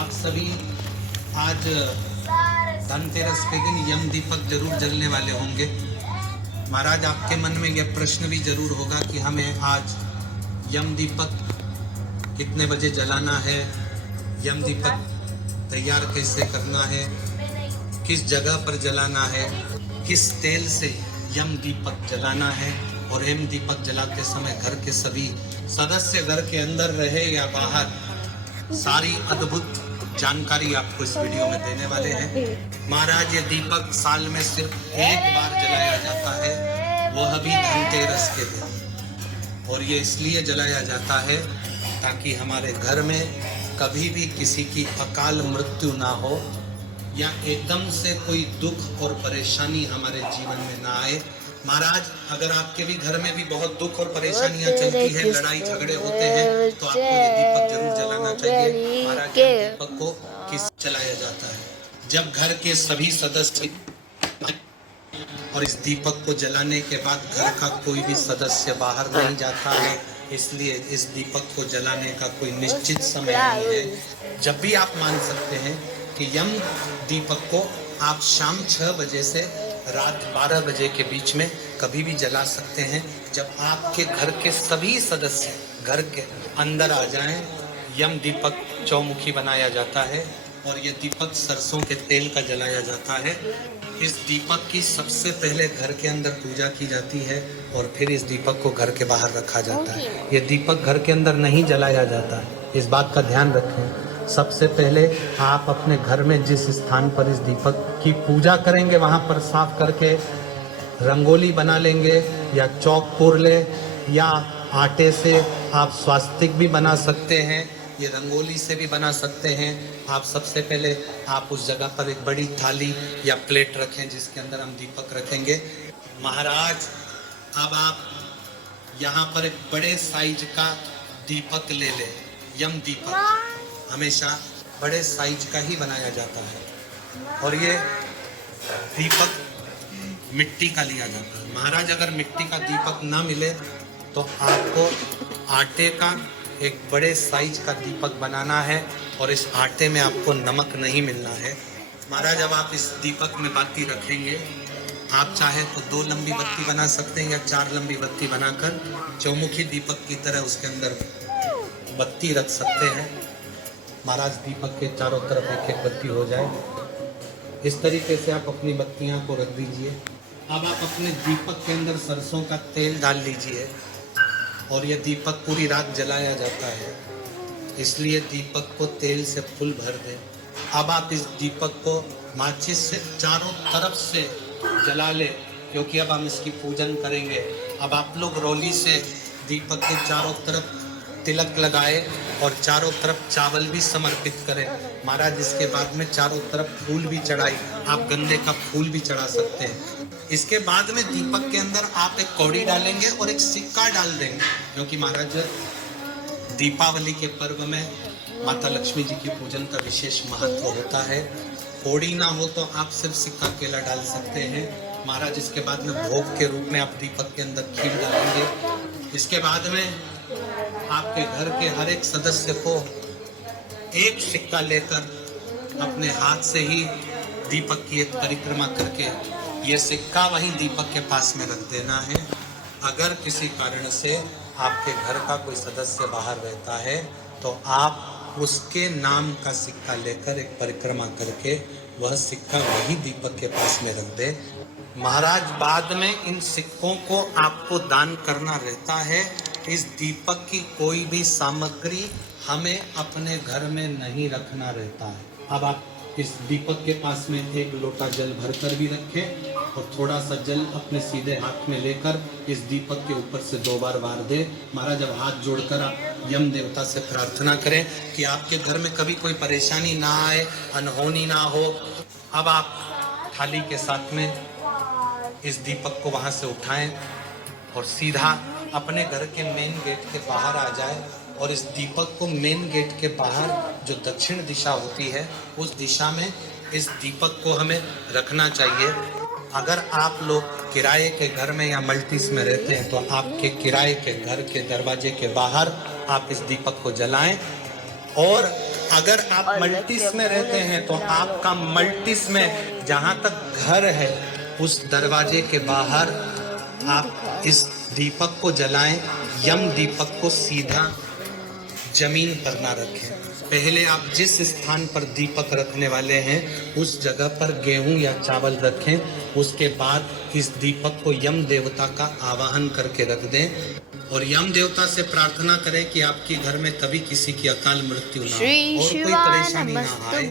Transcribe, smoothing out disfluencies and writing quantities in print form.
आप सभी आज धनतेरस के दिन यम दीपक जरूर जलने वाले होंगे। महाराज, आपके मन में यह प्रश्न भी जरूर होगा कि हमें आज यम दीपक कितने बजे जलाना है, यम दीपक तैयार कैसे करना है, किस जगह पर जलाना है, किस तेल से यम दीपक जलाना है, और यम दीपक जलाते समय घर के सभी सदस्य घर के अंदर रहे या बाहर, सारी अद्भुत जानकारी आपको इस वीडियो में देने वाले हैं। महाराज, ये दीपक साल में सिर्फ एक बार जलाया जाता है, वह भी धनतेरस के दिन। और ये इसलिए जलाया जाता है ताकि हमारे घर में कभी भी किसी की अकाल मृत्यु ना हो या एकदम से कोई दुख और परेशानी हमारे जीवन में ना आए। महाराज, अगर आपके भी घर में भी बहुत दुख और परेशानियां चलती हैं, लड़ाई झगड़े होते हैं, तो आपको ये दीपक जरूर जलाना चाहिए। महाराज, ये दीपक को किस जलाया जाता है? जब घर के सभी सदस्य, और इस दीपक को जलाने के बाद घर का कोई भी सदस्य बाहर नहीं जाता है, इसलिए इस दीपक को जलाने का कोई निश्चित समय नहीं है। जब भी आप मान सकते हैं कि यम दीपक को आप शाम 6 बजे से रात 12 बजे के बीच में कभी भी जला सकते हैं। जब आपके घर के सभी सदस्य घर के अंदर आ जाएं, यम दीपक चौमुखी बनाया जाता है और यह दीपक सरसों के तेल का जलाया जाता है। इस दीपक की सबसे पहले घर के अंदर पूजा की जाती है और फिर इस दीपक को घर के बाहर रखा जाता है। यह दीपक घर के अंदर नहीं जलाया जाता, इस बात का ध्यान रखें। सबसे पहले आप अपने घर में जिस स्थान पर इस दीपक की पूजा करेंगे वहाँ पर साफ करके रंगोली बना लेंगे या चौक पूर ले, या आटे से आप स्वास्तिक भी बना सकते हैं, ये रंगोली से भी बना सकते हैं। आप सबसे पहले आप उस जगह पर एक बड़ी थाली या प्लेट रखें जिसके अंदर हम दीपक रखेंगे। महाराज, अब आप यहाँ पर एक बड़े साइज का दीपक ले लें। यम दीपक हमेशा बड़े साइज का ही बनाया जाता है और ये दीपक मिट्टी का लिया जाता है। महाराज, अगर मिट्टी का दीपक ना मिले तो आपको आटे का एक बड़े साइज का दीपक बनाना है और इस आटे में आपको नमक नहीं मिलना है। महाराज, अब आप इस दीपक में बत्ती रखेंगे। आप चाहे तो 2 लंबी बत्ती बना सकते हैं या 4 लंबी बत्ती बनाकर चौमुखी दीपक की तरह उसके अंदर बत्ती रख सकते हैं। महाराज, दीपक के चारों तरफ एक एक बत्ती हो जाए, इस तरीके से आप अपनी बत्तियां को रख दीजिए। अब आप अपने दीपक के अंदर सरसों का तेल डाल लीजिए और यह दीपक पूरी रात जलाया जाता है, इसलिए दीपक को तेल से फुल भर दें। अब आप इस दीपक को माचिस से चारों तरफ से जला लें, क्योंकि अब हम इसकी पूजन करेंगे। अब आप लोग रोली से दीपक के चारों तरफ तिलक लगाए और चारों तरफ चावल भी समर्पित करें। महाराज, इसके बाद में चारों तरफ फूल भी चढ़ाई, आप गंदे का फूल भी चढ़ा सकते हैं। इसके बाद में दीपक के अंदर आप एक कौड़ी डालेंगे और एक सिक्का डाल देंगे, क्योंकि महाराज दीपावली के पर्व में माता लक्ष्मी जी की पूजन का विशेष महत्व होता है। कौड़ी ना हो तो आप सिर्फ सिक्का केला डाल सकते हैं। महाराज, इसके बाद में भोग के रूप में आप दीपक के अंदर खीर डालेंगे। इसके बाद में आपके घर के हर एक सदस्य को एक सिक्का लेकर अपने हाथ से ही दीपक की एक परिक्रमा करके ये सिक्का वहीं दीपक के पास में रख देना है। अगर किसी कारण से आपके घर का कोई सदस्य बाहर रहता है तो आप उसके नाम का सिक्का लेकर एक परिक्रमा करके वह सिक्का वही दीपक के पास में रख दे। महाराज, बाद में इन सिक्कों को आपको दान करना रहता है। इस दीपक की कोई भी सामग्री हमें अपने घर में नहीं रखना रहता है। अब आप इस दीपक के पास में एक लोटा जल भरकर भी रखें और थोड़ा सा जल अपने सीधे हाथ में लेकर इस दीपक के ऊपर से 2 बार वार दे। महाराज, अब हाथ जोड़कर आप यम देवता से प्रार्थना करें कि आपके घर में कभी कोई परेशानी ना आए, अनहोनी ना हो। अब आप थाली के साथ में इस दीपक को वहाँ से उठाएं और सीधा अपने घर के मेन गेट के बाहर आ जाए और इस दीपक को मेन गेट के बाहर जो दक्षिण दिशा होती है उस दिशा में इस दीपक को हमें रखना चाहिए। अगर आप लोग किराए के घर में या मल्टीस में रहते हैं तो आपके किराए के घर के दरवाजे के बाहर आप इस दीपक को जलाएं और अगर आप मल्टीस में रहते हैं तो आपका मल्टीस में जहां तक घर है उस दरवाजे के बाहर आप इस दीपक को जलाएं। यम दीपक को सीधा जमीन पर ना रखें। पहले आप जिस स्थान पर दीपक रखने वाले हैं उस जगह पर गेहूं या चावल रखें। उसके बाद इस दीपक को यम देवता का आवाहन करके रख दें और यम देवता से प्रार्थना करें कि आपके घर में कभी किसी की अकाल मृत्यु ना हो और कोई परेशानी ना आए।